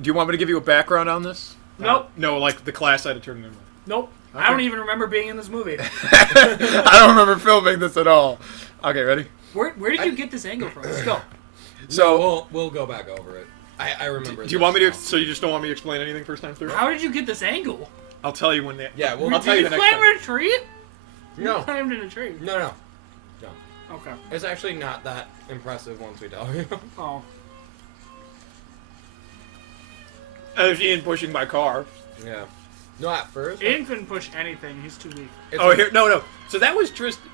Do you want me to give you a background on this? Nope. No, like the class I had to turn it in with. Nope. Okay. I don't even remember being in this movie. I don't remember filming this at all. Okay, ready? Where did you get this angle from? Let's go. So no, we'll go back over it. I remember. Do you want me to? So you just don't want me to explain anything first time through? How did you get this angle? I'll tell you when they. Yeah, well, I'll tell you the next climb time. in a tree? No. You climbed in a tree. No. Okay. It's actually not that impressive once we tell you. Oh. There's Ian pushing my car. Yeah. No, at first. Ian couldn't push anything. He's too weak. Oh, here, no. So that was Tristan.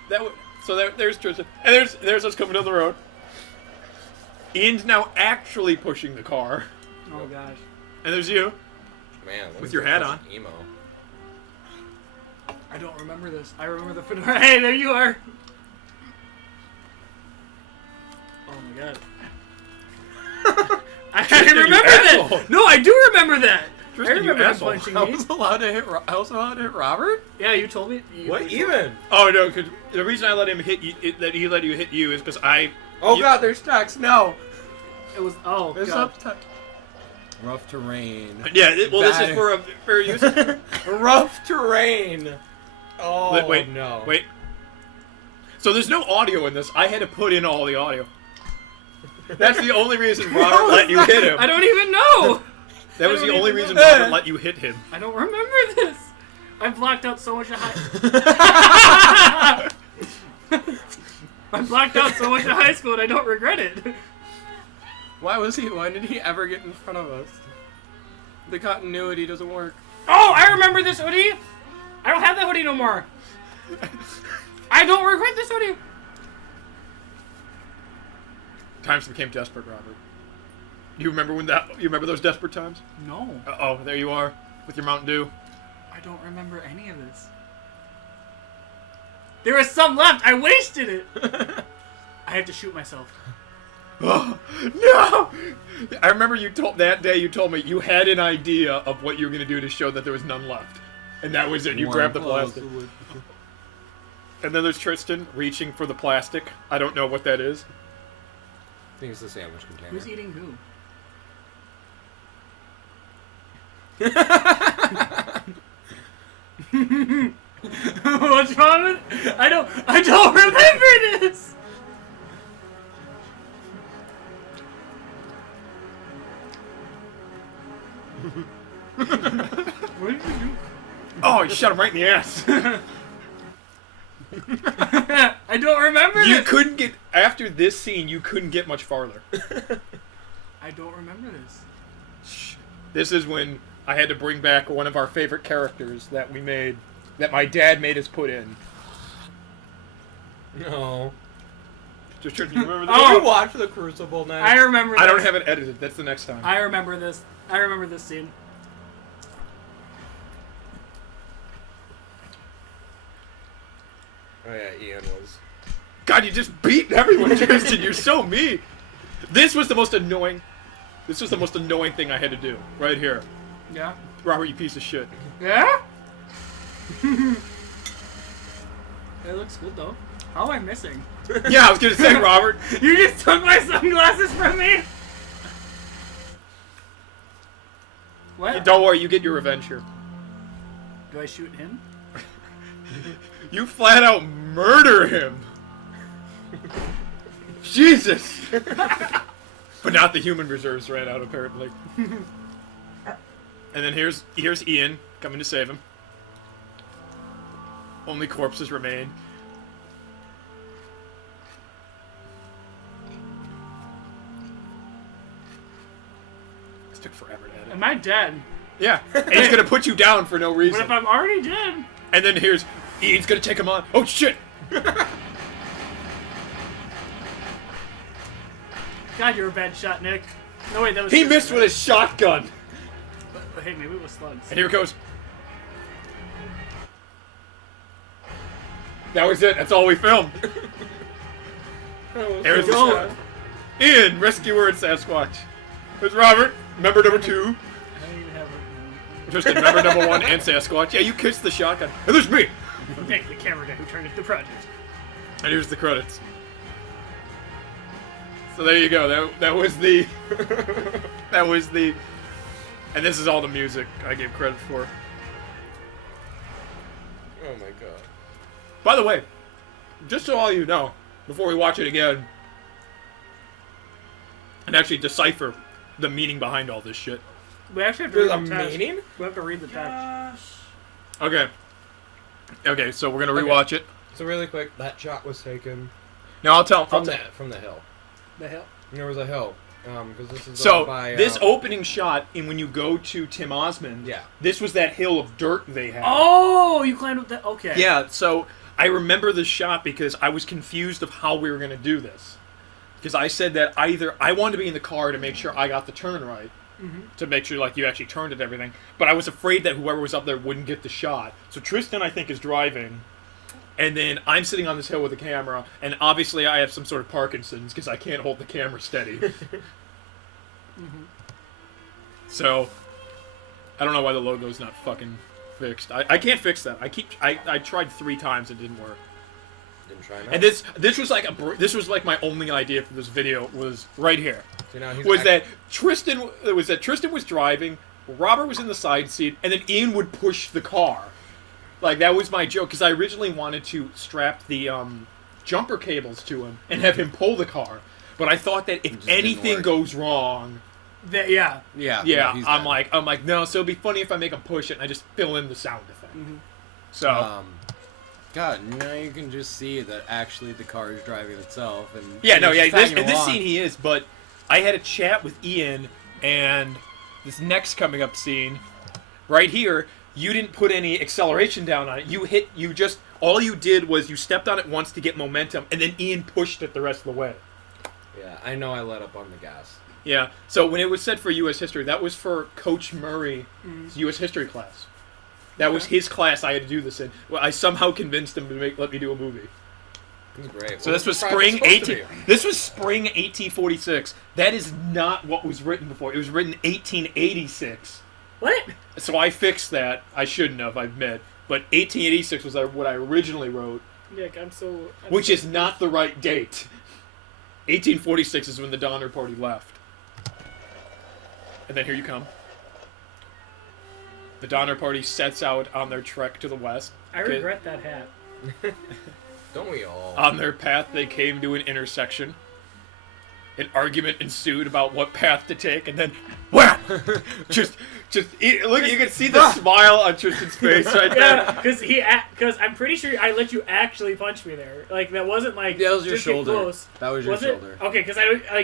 There's Tristan, and there's us coming down the road. Ian's now actually pushing the car, Oh gosh. and there's you. Man, With your hat on. Emo. I don't remember this. I remember the fedora. Hey, there you are. Oh my god. I Tristan, you remember asshole. that. No, I do remember that. Tristan, I you remember him asshole. punching I me. was allowed to hit. I was allowed to hit Robert. Yeah, you told me. What even? Oh no, because the reason I let him hit you, that he let you hit you, is because I. Oh you- god, there's text. No. It was. Oh There's god. Rough terrain. Yeah, this Bad. is for a fair use. Rough terrain. Oh wait, no. Wait. So there's no audio in this. I had to put in all the audio. That's the only reason Robert let you hit him. I don't even know. That was I the don't only even reason know. Robert let you hit him. I don't remember this. I blocked out so much of high. I blocked out so much of high school, and I don't regret it. Why did he ever get in front of us? The continuity doesn't work. Oh, I remember this hoodie. I don't have that hoodie no more. I don't regret this hoodie. Times became desperate, Robert. You remember You remember those desperate times? No, Oh, there you are with your Mountain Dew. I don't remember any of this. There was some left. I wasted it. I have to shoot myself. Oh, no! I remember that day you told me you had an idea of what you were going to do to show that there was none left. And that was it. You grabbed the plastic. And then there's Tristan reaching for the plastic. I don't know what that is. I think it's the sandwich container. Who's eating who? What's wrong with? I don't remember this. What did you do? Oh, you shot him right in the ass. I don't remember You this. couldn't get... After this scene, you couldn't get much farther. I don't remember this. This is when I had to bring back one of our favorite characters that we made, that my dad made us put in. No. Just trying to remember Did you watch The Crucible next? I remember this. I don't have it edited. That's the next time. I remember this. I remember this scene. Oh yeah, Ian was. God, you just beat everyone, Tristan. You're so mean. This was the most annoying thing I had to do. Right here. Yeah. Robert, you piece of shit. Yeah? It looks good though. How am I missing? Yeah, I was gonna say, Robert. You just took my sunglasses from me? What? Don't worry, you get your revenge here. Do I shoot him? You flat out murder him. Jesus. But not the human reserves ran out, apparently. And then here's Ian coming to save him. Only corpses remain. This took forever to edit. Am I dead? Yeah, and he's gonna put you down for no What reason. if I'm already dead? And then here's Ian's gonna take him on. Oh shit! God, you're a bad shot, Nick. No, wait, that was... He Tristan, missed with right? a shotgun. But hey, maybe it was slugs. And here it goes. That was it. That's all we filmed. There's the shot. Ian, rescuer and Sasquatch. There's Robert, member number 2. I don't even have it. Tristan, member number 1, and Sasquatch. Yeah, you kissed the shotgun. And there's me. Nick, the camera guy who turned into the project. And here's the credits. So there you go. That was the And this is all the music I give credit for. Oh my god. By the way, just so all you know, before we watch it again, and actually decipher the meaning behind all this shit. We actually have to There's read a the text. meaning? We have to read the text. Okay. Okay, so we're gonna rewatch it. So really quick, that shot was taken Now I'll tell. from the hill. The hell? There was a hill. Because this is So over by, this opening shot, and when you go to Tim Osmond, Yeah. this was that hill of dirt they had. Oh, you climbed up that. Okay. Yeah, so I remember this shot because I was confused of how we were going to do this. Because I said that either I wanted to be in the car to make sure I got the turn right, to make sure like you actually turned it and everything, but I was afraid that whoever was up there wouldn't get the shot. So Triston, I think, is driving, and then I'm sitting on this hill with the camera, and obviously I have some sort of Parkinson's because I can't hold the camera steady. So, I don't know why the logo's not fucking fixed. I can't fix that. I tried 3 times, it didn't work. Didn't try now. And this was like this was like my only idea for this video was right here. So now he's Was that Tristan was driving, Robert was in the side seat, and then Ian would push the car. Like that was my joke because I originally wanted to strap the jumper cables to him and have him pull the car, but I thought that if anything goes wrong, Yeah. yeah, he's I'm dead. like no. So it'd be funny if I make him push it and I just fill in the sound effect. So. God, now you can just see that actually the car is driving itself, and Yeah, no, it's yeah. just This, tagging in this along. scene he is, but I had a chat with Ian, and this next coming up scene, right here, you didn't put any acceleration down on it. All you did was you stepped on it once to get momentum, and then Ian pushed it the rest of the way. Yeah, I know I let up on the gas. Yeah. So when it was said for U.S. history, that was for Coach Murray's U.S. history class. That was his class I had to do this in. Well, I somehow convinced him to let me do a movie. This is great. So What this was the project spring supposed to 18. This was spring 1846. That is not what was written before. It was written 1886. What? So I fixed that. I shouldn't have, I admit. But 1886 was what I originally wrote, Nick, I'm which is not the right date. 1846 is when the Donner Party left. And then here you come. The Donner Party sets out on their trek to the west. I regret that hat. Don't we all? On their path, they came to an intersection. An argument ensued about what path to take, and then, wham! Look, you can see the smile on Tristan's face right there. Yeah, because I'm pretty sure I let you actually punch me there. Like that wasn't like That was your just get shoulder. close. That was your Was shoulder. it? Okay, because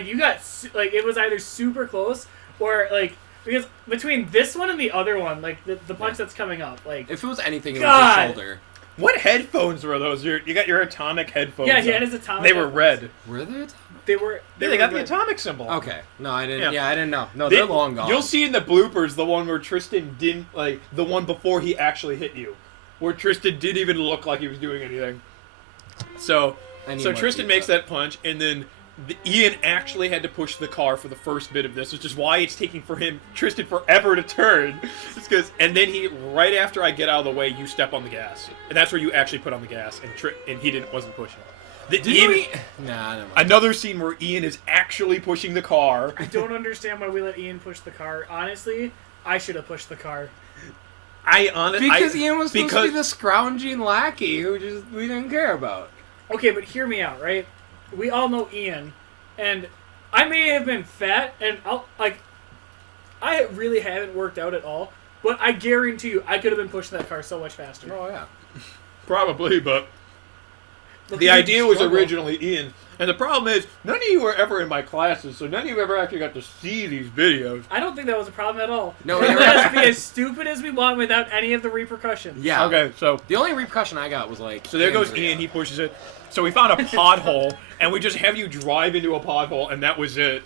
you got it was either super close or like because between this one and the other one, like the punch that's coming up, like If it was anything, it was God. your shoulder. What headphones were those? You got your atomic headphones. yeah, he on. had his atomic. They were headphones. red. Were they? They were. Yeah, they were got the red. atomic symbol. Okay. No, I didn't. Yeah. Yeah, I didn't know. No, they're long gone. You'll see in the bloopers the one where Tristan didn't the one before he actually hit you, where Tristan didn't even look like he was doing anything. So Tristan makes that punch, and then Ian actually had to push the car for the first bit of this, which is why it's taking Tristan forever to turn. It's because, and then right after I get out of the way, you step on the gas, and that's where you actually put on the gas, and he wasn't pushing. Nah, never mind. Another scene where Ian is actually pushing the car. I don't understand why we let Ian push the car. Honestly, I should have pushed the car. Because Ian was supposed to be the scrounging lackey who we didn't care about. Okay, but hear me out, right? We all know Ian, and I may have been fat, and I really haven't worked out at all, but I guarantee you, I could have been pushing that car so much faster. Oh yeah. Probably, but Look the at me idea was struggle. originally Ian. And the problem is, none of you were ever in my classes, so none of you ever actually got to see these videos. I don't think that was a problem at all. No, We we let us never- be as stupid as we want without any of the repercussions. Yeah. Okay, so The only repercussion I got was like. there goes Andrea. Ian, he pushes it. So we found a pothole, and we just have you drive into a pothole, and that was it.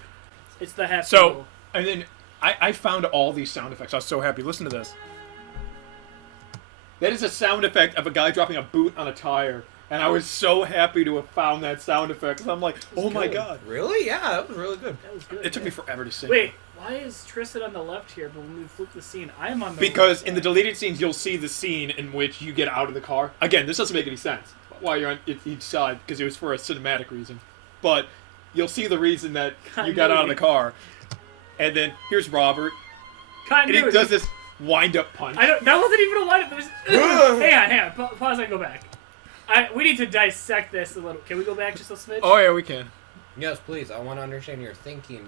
It's the half. So, and then I found all these sound effects. I was so happy. Listen to this. That is a sound effect of a guy dropping a boot on a tire. And I was so happy to have found that sound effect. 'Cause I'm like, oh my god. Really? Yeah, that was really good. That was good. It took yeah. me forever to sing. Wait, why is Tristan on the left here, but when we flip the scene, I'm on the Because right in the side? deleted scenes, you'll see the scene in which you get out of the car. Again, this doesn't make any sense while you're on each side, because it was for a cinematic reason. But you'll see the reason that you got out of the car. And then here's Robert And he does this wind-up punch. That wasn't even a wind-up. Hang on. Pause and go back. We need to dissect this a little. Can we go back just a smidge? Oh yeah, we can. Yes, please. I want to understand your thinking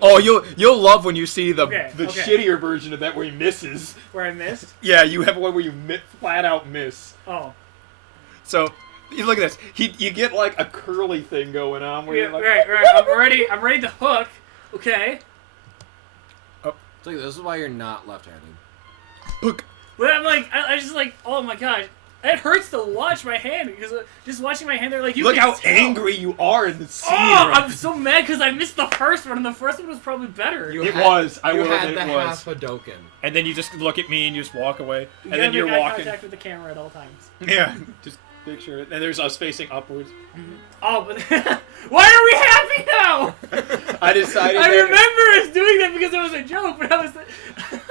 when You'll love when you see the Okay. shittier version of that where he misses. Where I missed? Yeah, you have one where you flat out miss. Oh. So, you look at this. You get like a curly thing going on where you're like, Right. I'm ready to hook. Okay. So this is why you're not left-handed. hook. But I'm like, I just like, oh my gosh. It hurts to watch my hand because just watching my hand, they're like, you look can how tell. angry you are in the scene. Oh, right? I'm so mad because I missed the first one, and the first one was probably better. It was. I you will had admit the it was. half Hadoken. And then you just look at me and you just walk away. You And gotta then you're make eye walking. contact with the camera at all times. Yeah, just make sure. And there's us facing upwards. Oh, but why are we happy now? I decided. I that- remember us doing that because it was a joke, but I was.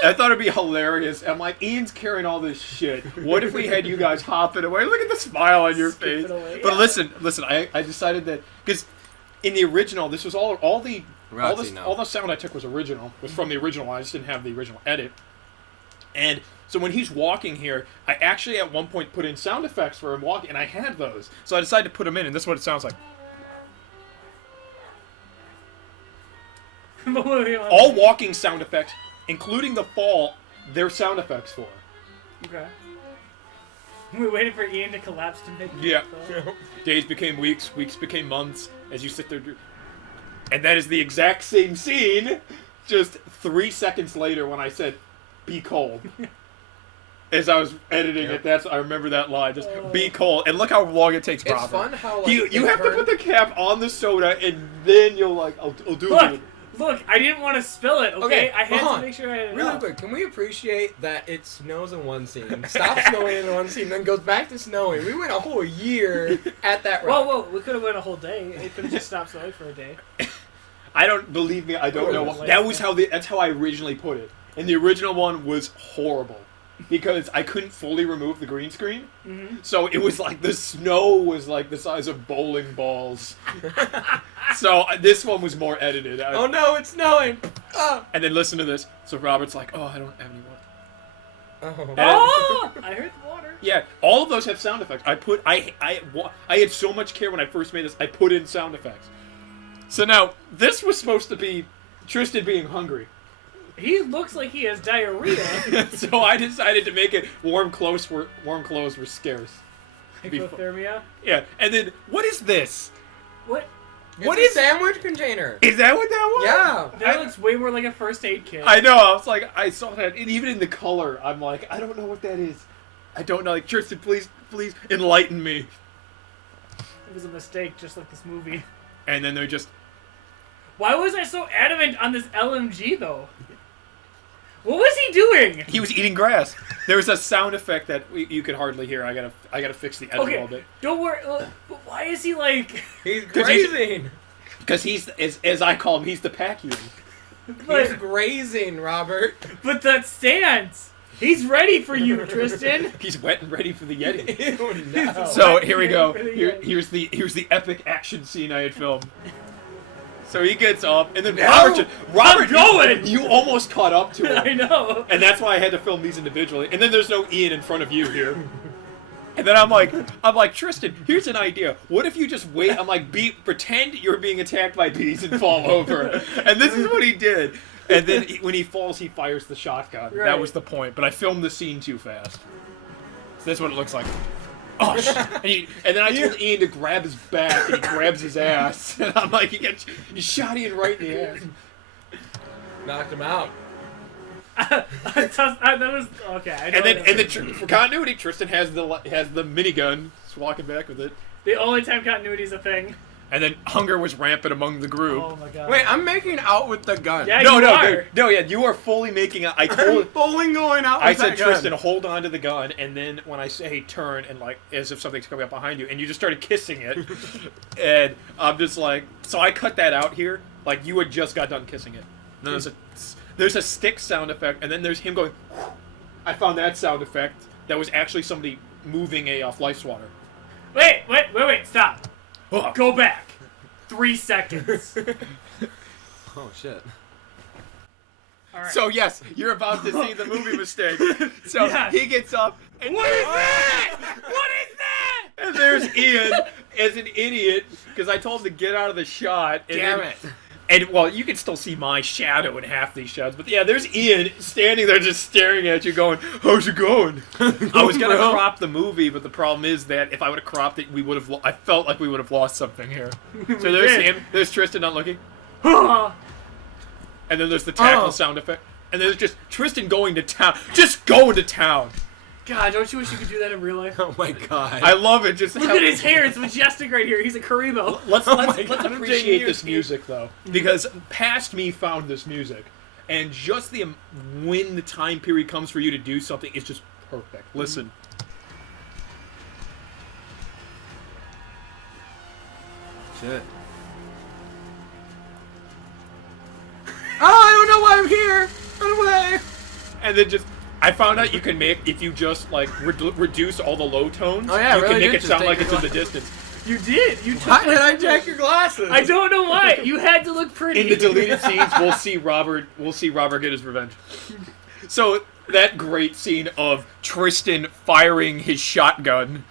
I thought it'd be hilarious. I'm like, Ian's carrying all this shit. What if we had you guys hopping away? Look at the smile on your Skip face. it away, But yeah. listen. I decided that because in the original, this was all the sound I took was original. Was from the original. I just didn't have the original edit. And so when he's walking here, I actually at one point put in sound effects for him walking, and I had those. So I decided to put them in, and this is what it sounds like. All walking sound effects, including the fall, they're sound effects for. Okay. We waited for Ian to collapse to make. Yeah. Days became weeks, weeks became months, as you sit there. And that is the exact same scene, just 3 seconds later when I said, "Be cold." As I was editing it, I remember that line. Just be cold, and look how long it takes. It's Robert. fun how like, you have to put the cap on the soda, and then you'll like, I'll do it. Look, I didn't want to spill it, okay? I had to make sure I had Really enough. quick, can we appreciate that it snows in one scene, stops snowing in one scene, then goes back to snowing? We went a whole year at that rate. Whoa, we could have went a whole day. It could have just stopped snowing for a day. I don't believe me. I don't know. That was that's how I originally put it, and the original one was horrible because I couldn't fully remove the green screen. Mm-hmm. So it was like the snow was like the size of bowling balls. So this one was more edited. Oh no, it's snowing! And then listen to this. So Robert's like, "Oh, I don't have any water." Oh! I heard the water. Yeah, all of those have sound effects. I had so much care when I first made this. I put in sound effects. So now this was supposed to be Triston being hungry. He looks like he has diarrhea. So I decided to make it warm clothes were scarce. Hypothermia? Yeah, and then what is this? What? What is sandwich container? Is that what that was? Yeah. That looks way more like a first aid kit. I know. I was like, I saw that, and even in the color, I'm like, I don't know what that is. I don't know. Like, Tristan, please enlighten me. It was a mistake, just like this movie. And then they're just. Why was I so adamant on this LMG though? What was he doing? He was eating grass. There was a sound effect that you could hardly hear. I gotta fix the edit a little bit. Don't worry. But why is he like? He's grazing. Because he's, as I call him, he's the Pacquiao. He's grazing, Robert. But that stance. He's ready for you, Tristan. He's wet and ready for the Yeti. Ew, no. So here we go. Here's the epic action scene I had filmed. So he gets up, and then Robert, you almost caught up to him. I know. And that's why I had to film these individually. And then there's no Ian in front of you here. And then I'm like, Tristan, here's an idea. What if you just wait? I'm like, pretend you're being attacked by bees and fall over. And this is what he did. And then when he falls, he fires the shotgun. Right. That was the point. But I filmed the scene too fast. So that's what it looks like. Oh, and then I told Ian to grab his back, and he grabs his ass. And I'm like, you shot Ian right in the ass. Knocked him out. That was okay. And then for continuity, Tristan has the minigun. He's walking back with it. The only time continuity is a thing. And then hunger was rampant among the group. Oh my god. Wait, I'm making out with the gun. Yeah, No, you are. dude. No, yeah, you are fully making out. I I'm told. fully going out with I said, that gun. Tristan, hold on to the gun, and then when I say turn, and like as if something's coming up behind you, and you just started kissing it, and I'm just like, so I cut that out here, like you had just got done kissing it. And then there's a stick sound effect, and then there's him going. Whew. I found that sound effect that was actually somebody moving a fly swatter. Wait! Stop. Oh. Go back. 3 seconds. Oh shit. right. So yes, you're about to see the movie mistake. So Yeah. he gets up and What is that? What is that? And there's Ian as an idiot because I told him to get out of the shot. And Damn then- it. And well, you can still see my shadow in half these shots, but yeah, there's Ian standing there just staring at you, going, "How's it going?" I was gonna crop the movie, but the problem is that if I would have cropped it, we would have. I felt like we would have lost something here. So there's did. him. There's Tristan not looking, Oh, and then there's the tackle sound effect, and there's just Tristan going to town, just going to town. God, don't you wish you could do that in real life? Oh my god. I love it. Just Look at his hair. It's majestic right here. He's a Karibo. Let's my God, I'm appreciate taking this your- music though, because past me found this music, and just the when the time period comes for you to do something, it's just perfect. Listen. Shit. Oh, I don't know why I'm here. Run away. And then just, I found out you can make, if you just like reduce all the low tones, Oh, yeah, you really can make did it just sound take like your it's in the glasses. distance. You did. You took Why did my- I jack your glasses? I don't know why. You had to look pretty. In the deleted scenes, we'll see Robert get his revenge. So that great scene of Tristan firing his shotgun,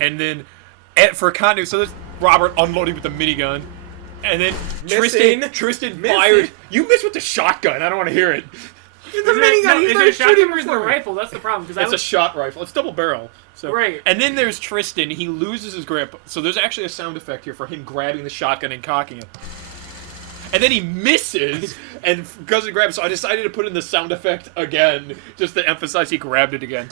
and then for continuity, so there's Robert unloading with the minigun, and then Missing. Tristan Missing. fires. You missed with the shotgun. I don't want to hear it. It's a Is it- minigun. no, He's is not it a shotgun shooting or is it a before me. rifle? That's the problem. Because It's a shot rifle. It's double barrel. So, Right. And then there's Tristan. He loses his grip. So there's actually a sound effect here for him grabbing the shotgun and cocking it. And then he misses and goes to grab it. So I decided to put in the sound effect again, just to emphasize he grabbed it again.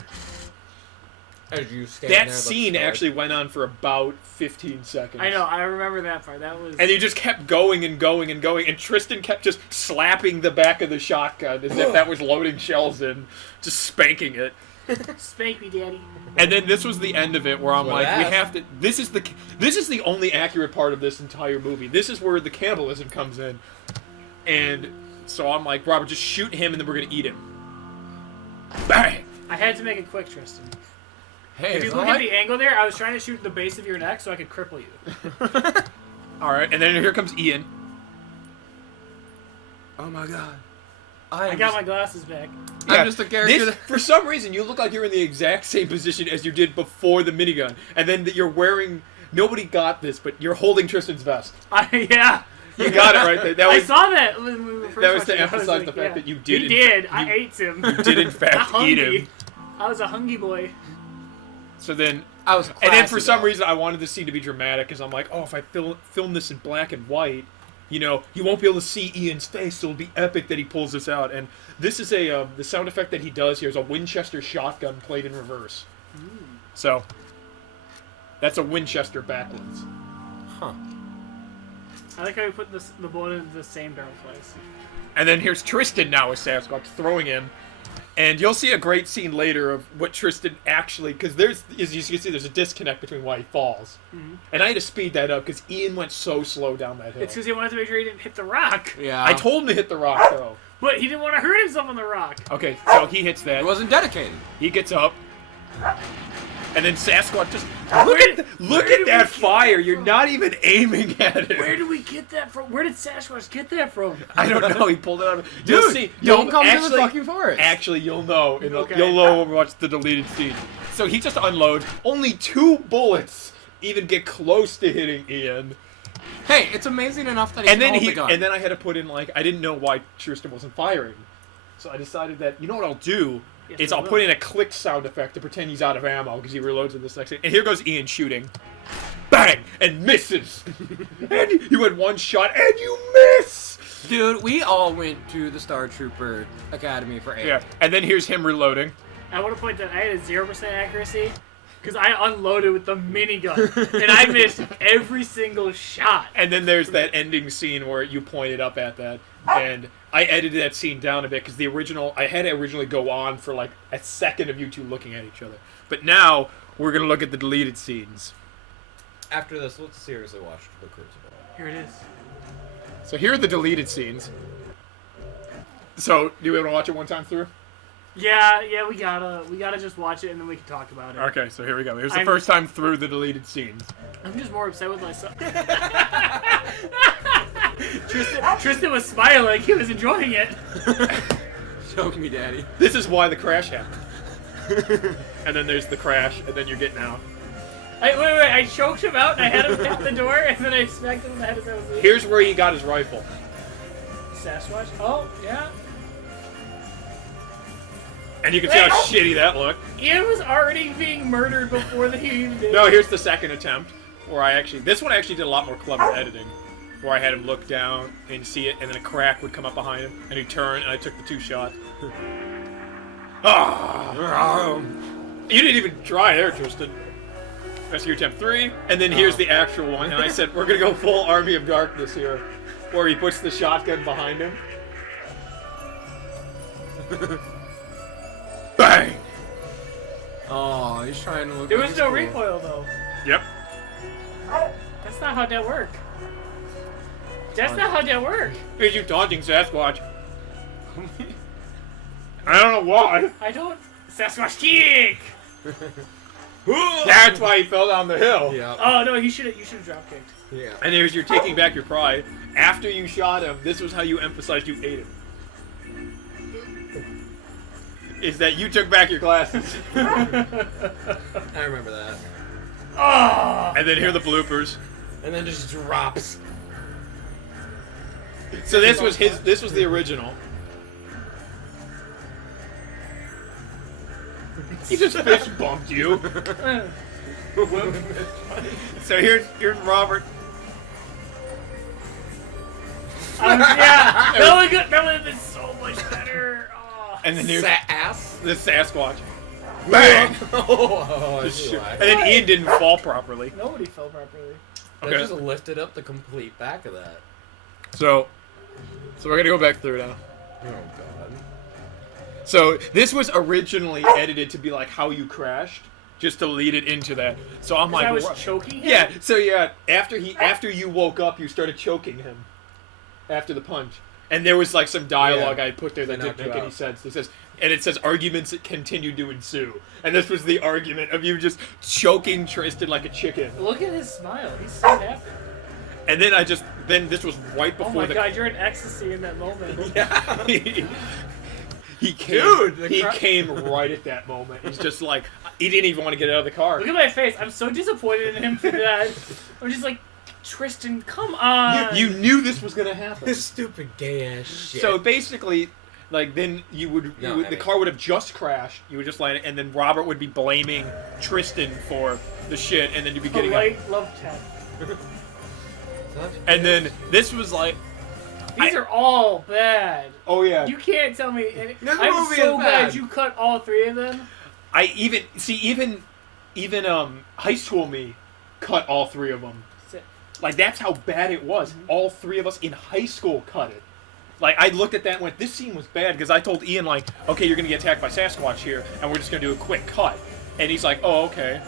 As you stand That there, scene but actually went on for about 15 seconds. I know. I remember that part. That was. And he just kept going and going and going. And Tristan kept just slapping the back of the shotgun as if that was loading shells in, just spanking it. Spank me, daddy. And then this was the end of it, where I'm Well, like, we that's- have to. This is the only accurate part of this entire movie. This is where the cannibalism comes in, and so I'm like, Robert, just shoot him, and then we're gonna eat him. Bang! I had to make it quick, Tristan. Hey, If you it's look all at the angle there, I was trying to shoot the base of your neck so I could cripple you. All right, and then here comes Ian. Oh my god. I got my glasses back. I'm just a character. This, for some reason, you look like you're in the exact same position as you did before the minigun, and then you're wearing. Nobody got this, but you're holding Tristan's vest. Yeah. You got it right there. That I was saw that when we were first that was to watching it. I emphasize like, the fact yeah. that you did. He in did. fa- I you ate him. You did in fact eat him. I was a hungry boy. So then. I was. And then for classy, some though. reason I wanted the scene to be dramatic because I'm like, oh, if I film this in black and white, you know, you won't be able to see Ian's face, so it'll be epic that he pulls this out. And this is the sound effect that he does here is a Winchester shotgun played in reverse. So that's a Winchester backwards. Huh. I like how we put the bullet in the same barrel twice. And then here's Tristan now with Sasquatch throwing him. And you'll see a great scene later of what Tristan actually, because as you can see, there's a disconnect between why he falls. Mhm. And I had to speed that up because Ian went so slow down that hill. It's because he wanted to make sure he didn't hit the rock. Yeah. I told him to hit the rock, though. But he didn't want to hurt himself on the rock. Okay, so he hits that. It wasn't dedicated. He gets up. And then Sasquatch just Where look did at that we get fire. that You're from? not even aiming at it. Where did we get that from? Where did Sasquatch get that from? I don't know. He pulled it out. Dude, don't come to the fucking forest. Actually, you'll know. Okay. You'll know when we watch the deleted scene. So he just unloads. Only 2 bullets even get close to hitting Ian. Hey, it's amazing enough that he And can then hold the gun. and then I had to put in like I didn't know why Tristan wasn't firing. So I decided that you know what I'll do Yes, is I I'll will. put in a click sound effect to pretend he's out of ammo because he reloads in this next scene. And here goes Ian shooting. Bang! And misses. And you had one shot and you miss. Dude, we all went to the Star Trooper Academy for 8. Yeah. And then here's him reloading. I want to point that I had a 0% accuracy because I unloaded with the minigun and I missed every single shot. And then there's that ending scene where you pointed up at that. And I edited that scene down a bit because I had to originally go on for like a second of you two looking at each other. But now we're going to look at the deleted scenes. After this, let's seriously watch The Crucible. Here it is. So here are the deleted scenes. So, do you want to watch it one time through? Yeah, we gotta just watch it and then we can talk about it. Okay, so here we go. Here's the I'm- first time through the deleted scenes. I'm just more upset with myself. Tristan was smiling like he was enjoying it. Choke me, daddy. This is why the crash happened. And then there's the crash, and then you're getting out. Wait, I choked him out and I had him at the door and then I smacked him in the head as I was leaving. Here's where he got his rifle. Sasquatch? Oh, yeah. And you can see how shitty that looked. Ian was already being murdered before he even did. No, here's the second attempt, where this one actually did a lot more clever editing. Where I had him look down and see it, and then a crack would come up behind him, and he'd turn, and I took the 2 shots. Ah! You didn't even try there, Triston. That's your attempt 3, and then here's the actual one, and I said, we're gonna go full Army of Darkness here, where he puts the shotgun behind him. Bang! Oh, he's trying to look. There like was he's no cool. recoil, though. Yep. That's not how that works. That's not how that works. Here's you taunting Sasquatch. I don't know why. I don't... Sasquatch kick! That's why he fell down the hill. Yeah. Oh, no, you should have drop kicked. Yeah. And there's your taking back your pride. After you shot him, this was how you emphasized you ate him. Is that you took back your glasses. I remember that. Oh! And then here are the bloopers. And then just drops. So this was the original. He just fist bumped you. So here's Robert. Yeah, that would have been so much better. Oh. And then here's ass. the Sasquatch. Bang! Oh, Just I shoot. see And why. then Ian didn't fall properly. Nobody fell properly. They Okay. just lifted up the complete back of that. So we're gonna go back through now. Oh god. So this was originally edited to be like how you crashed, just to lead it into that. So I'm like, I was what? choking him? Yeah. So yeah, after you woke up, you started choking him after the punch, and there was like some dialogue Yeah. I put there that They didn't knocked make you any out. sense. It says arguments that continued to ensue, and this was the argument of you just choking Triston like a chicken. Look at his smile. He's so happy. And then this was right Oh before my the. god, you're in ecstasy in that moment. Yeah. He came. Dude, He came right at that moment. He's just like he didn't even want to get out of the car. Look at my face. I'm so disappointed in him for that. I'm just like, Triston, come on. You knew this was gonna happen. This stupid gay ass shit. So basically, like then the car would have just crashed. You would just land it, and then Robert would be blaming Triston for the shit, and then you'd be A getting. light love tap. And then this was like, These are all bad. oh yeah. You can't tell me. This I'm movie so is glad bad. you cut all 3 of them. I even high school me cut all 3 of them. Like that's how bad it was. All 3 of us in high school cut it. Like I looked at that and went, this scene was bad because I told Ian like, okay, you're gonna get attacked by Sasquatch here, and we're just gonna do a quick cut. And he's like, oh okay,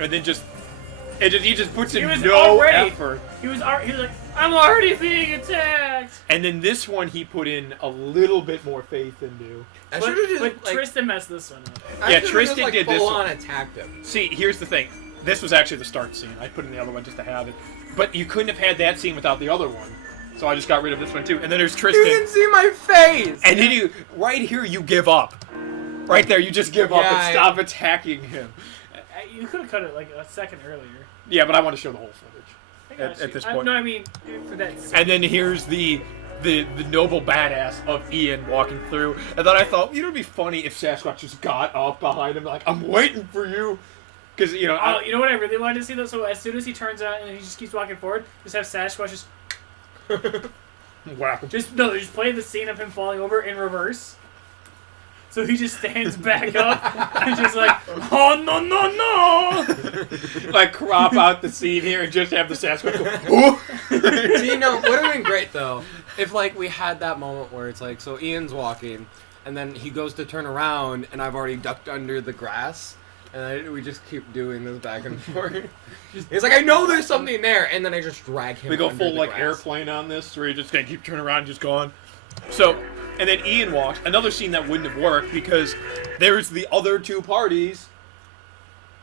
and then he just puts in no effort. He was like, I'm already being attacked. And then this one he put in a little bit more faith into. I But, should have just but like, Triston messed this one up. I Yeah, should've Tristan just, did this full one. on attacked him. See, here's the thing. This was actually the start scene. I put in the other one just to have it. But you couldn't have had that scene without the other one. So I just got rid of this one too. And then there's You Tristan. can see my face. And then right here, you give up. Right there, you just give up Yeah, and stop attacking him. You could have cut it like a second earlier. Yeah, but I want to show the whole footage I got at you. this point. No, I mean for that. And then here's the noble badass of Ian walking through. And then I thought, it'd be funny if Sasquatch just got up behind him like, I'm waiting for you. Because, you know what I really wanted to see though? So as soon as he turns out and he just keeps walking forward, just have Sasquatch just whack him. just play the scene of him falling over in reverse. So he just stands back up and just like, oh no. Like crop out the scene here and just have the Sasquatch go, ooh. See, no, would have been great though if like we had that moment where it's like, so Ian's walking, and then he goes to turn around, and I've already ducked under the grass, and we just keep doing this back and forth. He's like, I know there's something there, and then I just drag him. We go under full the like grass. airplane on this, where you're just gonna keep turning around and just going. So, and then Ian walks. Another scene that wouldn't have worked because there's the other 2 parties,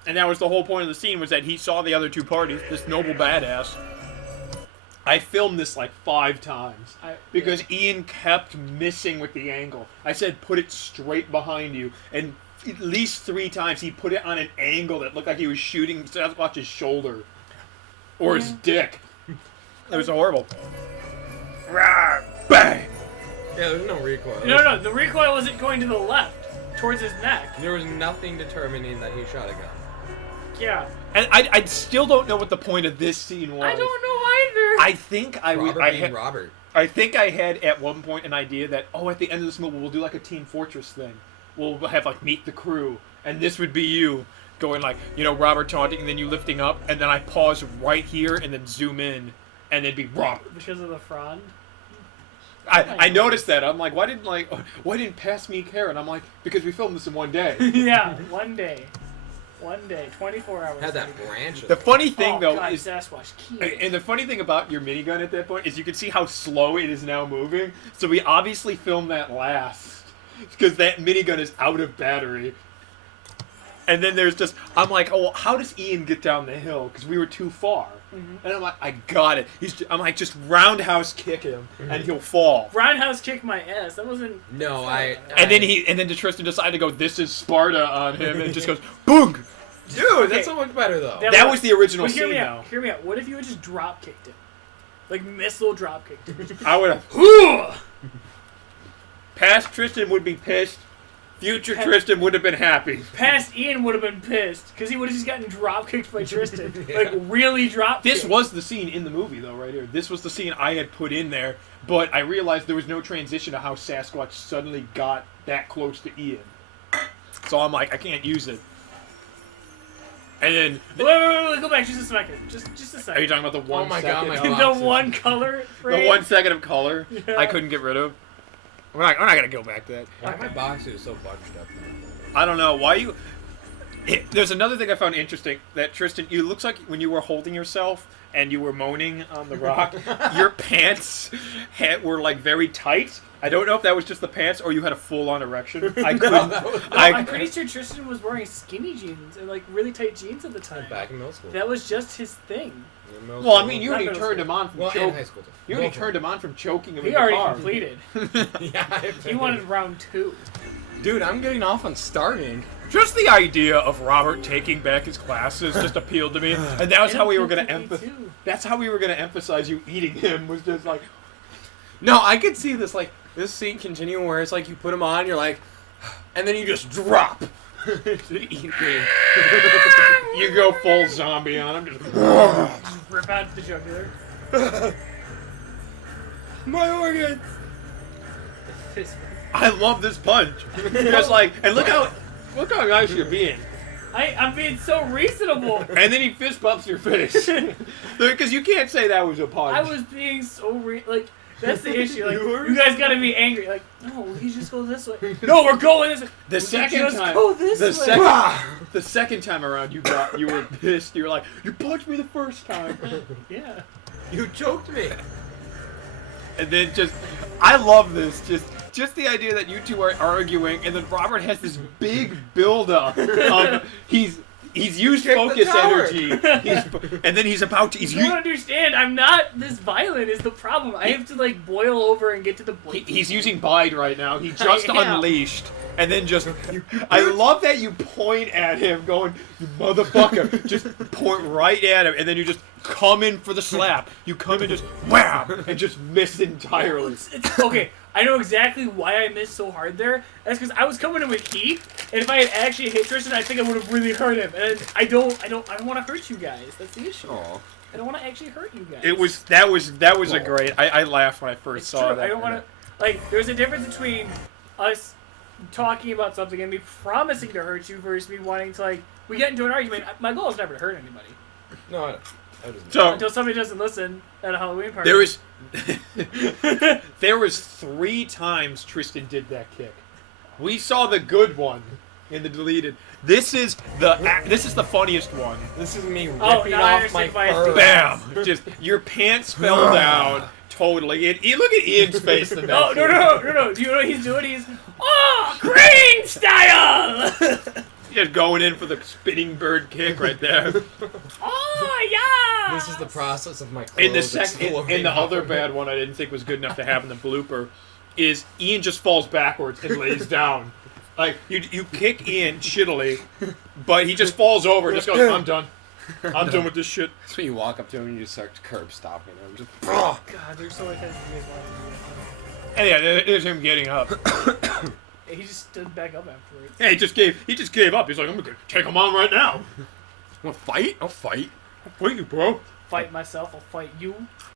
and that was the whole point of the scene was that he saw the other 2 parties. This noble badass, I filmed this like 5 times because Yeah. Ian kept missing with the angle. I said put it straight behind you, and at least 3 times he put it on an angle that looked like he was shooting Sasquatch's shoulder or his dick. It was horrible. Rah, bang! Yeah, there's no recoil. No, the recoil wasn't going to the left, towards his neck. There was nothing determining that he shot a gun. Yeah. And I still don't know what the point of this scene was. I don't know either. I think I Robert had Robert. I think I had at one point an idea that at the end of this movie we'll do like a Team Fortress thing. We'll have like meet the crew, and this would be you going like Robert taunting, and then you lifting up, and then I pause right here and then zoom in, and then be Robert. Because of the frond. I noticed that. I'm like, why didn't Pass Me Karen? I'm like, because we filmed this in one day. Yeah, one day, 24 hours. Had that branch. The funny thing though God, is, Sasquatch key. and the funny thing about your minigun at that point is you can see how slow it is now moving. So we obviously filmed that last because that minigun is out of battery. And then there's I'm like, oh, how does Ian get down the hill? Because we were too far. Mm-hmm. And I'm like, I got it. I'm like, just roundhouse kick him, and he'll fall. Roundhouse kick my ass. That wasn't. No, And then Tristan decided to go, this is Sparta on him, and just goes, boom! Dude, that's so much better though. That was the original But hear scene me now. out. Hear me out. What if you had just drop kicked him? Like missile drop kicked him. I would have. Past Tristan would be pissed. Future Tristan would have been happy. Past Ian would have been pissed because he would have just gotten drop kicked by Tristan. Like really drop kicked. This was the scene in the movie, though, right here. This was the scene I had put in there, but I realized there was no transition to how Sasquatch suddenly got that close to Ian. So I'm like, I can't use it. And then... Wait, go back just a second. Just a second. Are you talking about the 1 Oh my second? God, my The one color frame? The 1 second of color Yeah. I couldn't get rid of? We're not going to go back to that. Why my box is so bunched up? I don't know. Why you... There's another thing I found interesting, that Tristan, it looks like when you were holding yourself and you were moaning on the rock, your pants were like very tight. I don't know if that was just the pants or you had a full-on erection. I couldn't... I'm pretty sure Tristan was wearing skinny jeans and like really tight jeans at the time. Back in middle school. That was just his thing. Well, I mean, you Not already middle turned school. him on from Well, in choking. high school. You already turned him on from choking him He in the already car. completed. Yeah, He wanted round 2. Dude, I'm getting off on starting. Just the idea of Robert taking back his classes just appealed to me, and that was how we were going to emphasize. That's how we were going to emphasize you eating him. Was just like, No, I could see this scene continuing where it's like you put him on, you're like, and then you just drop. eat me. You go full zombie on him. Just Rip out the jugular. My organs. Fist. I love this punch. Just like, and look how nice you're being. I'm being so reasonable. And then he fist bumps your face because you can't say that was a punch. I was being so that's the issue. Like you guys gotta be angry. Like no, he just goes this way. No, we're going this way. The second just time, go this way. The second time around, you were pissed. You were like, you punched me the first time. Yeah. You choked me. And then I love this. Just the idea that you two are arguing, and then Robert has this big buildup of he's used Kick the focus tower. energy, and then he's about to. You don't understand. I'm not this violent. Is the problem? I have to like boil over and get to the point. He's using Bide right now. He just I am. unleashed, and then I love that you point at him, going, "You motherfucker!" Just point right at him, and then you just come in for the slap. You come in just wham, and just miss entirely. It's okay. I know exactly why I missed so hard there. That's because I was coming in with heat, and if I had actually hit Tristan, I think I would have really hurt him. And I don't want to hurt you guys. That's the issue. Aww. I don't want to actually hurt you guys. That was a great. I laughed when I first It's saw true. that. I don't want to. Like, there's a difference between us talking about something and me promising to hurt you versus me wanting to we get into an argument. My goal is never to hurt anybody. No, I just So Until somebody doesn't listen at a Halloween party. there was 3 times Tristan did that kick. We saw the good one in the deleted. This is the funniest one. This is me ripping now I off my understand why it's fur. doing Bam! Just your pants fell down totally. Look at Ian's face. In that No. Do you know what he's doing? He's crane style. Just going in for the spinning bird kick right there. Oh yeah! This is the process of my In the clothes exploding in the other out. bad one I didn't think was good enough to have in the blooper is Ian just falls backwards and lays down. Like you kick Ian shittily, but he just falls over and just goes, I'm done. I'm done with this shit. That's when you walk up to him and you just start curb stomping him. Just God, there's so many times you guys wanted And yeah, there's him getting up. to. He just stood back up afterwards. Yeah, he just gave up. He's like, I'm gonna take him on right now. want to fight? I'll fight. I'll fight you, bro. Fight myself, I'll fight you.